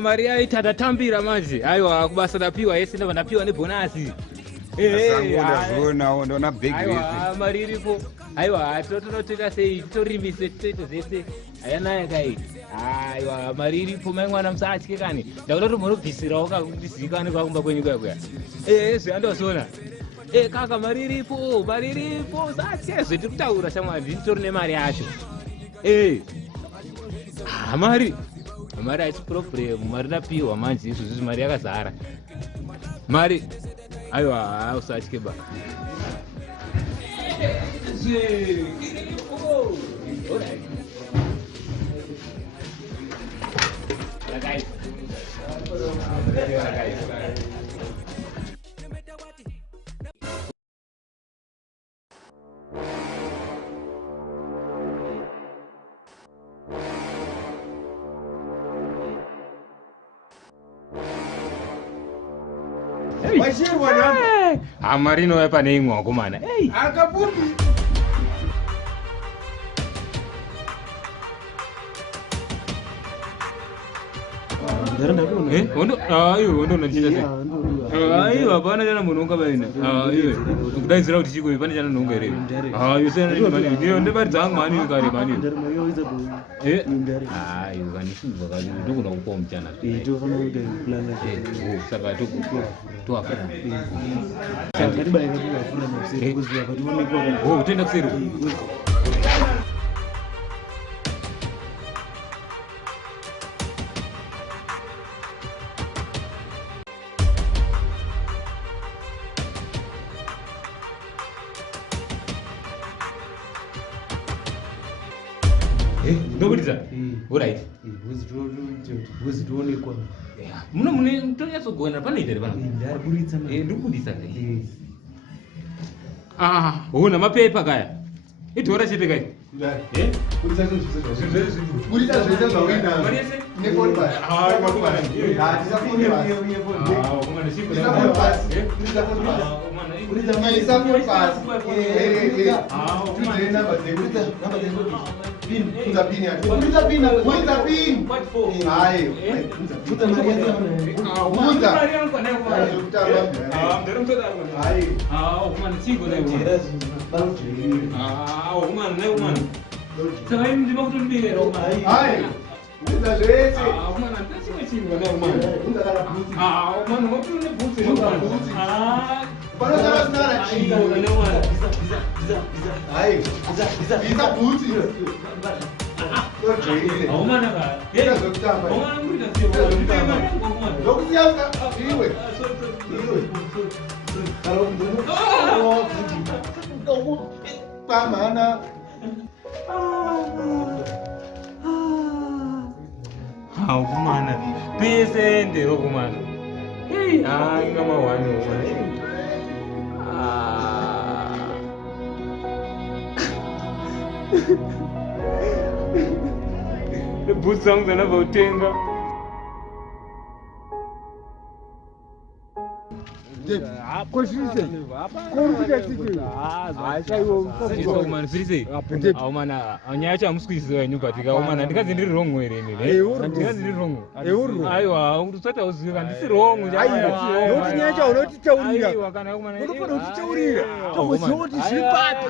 Mari yaita tatambira manje. Aiwa kubasa ndapiwa yese ndapiwa nebonasi. Ndazona ndona big risk. Aiwa mari iripo. Aiwa totonotoita sei torimise toito zvese. Ayana kai. Aiwa mari iripo mai mwana musatye kani. Ndakuda kuti munobvisirawo kakuzikane kwakumba kwenyu kuya. Zvandozona. Kaka mari iripo satye zviri kutaura shamwari nditori nemari yacho. Mari haisi problem, mari ndapiwa manje izvozvi mari yakazara. Mari aiwa usatye ba. Marino hapa ni ng'ongo mana. Akabudi. Ondo nachita sei? Hapana chana munonga baina. Kudaizira kuti chiko pane chana nonga ere. Yosena ni mani. Ndiyo ndebaridza hangu mani kare mani. Vanishinzwa kali ndokuna kupa mchana. Tofana kuti plan Saka toafana. Saka tibaika kufuna mafsiri kuziva kuti onekwa. Utenda kuseri. Ndobudisa. Alright. Kuzitonekwa. Mune tonyatsogona panoita pana. Ndarbudisa. Ndikubudisa kai. Una mapepa kaya. Itora chete kai. Budisa zvese. Budisa zvese zvawina. Nefoni basi. Makubana. Tisafoni basi. Kumana siku na basi. Budisa foni basi. Budisa maisa foni basi. Tudre namba zeku. Kuza pin yake. Kuza pin. What for? Hayo. Kuza Maria. Kuza. Hayo. Kumana siku na kumana na kumana. Sasa hivi ndimo kutumbile kumana. Hayo. Kuza zvese. Kumana ndasiwe chingwa na kumana. Kuza kana bhuti. Kumana motune bhuti kumana. Panozara sinara chinga. Hayo. Biza bhuti. Kumana ka. Kumana muri kutamba. Ndokusiyaska iwe. Pamana. Kumana. Pese ndero kumana. Ngama wani kumana. The boot songs are about Tenga. Nyaya chamuswisiwa nyumba tikaumana ndikazi ndiri wrong here ndikazi ndiri wrong aiwa usati auziva handisi wrong noti nyaya chaunotitaurira unofana kutitaurira tokuziva kuti zviri papi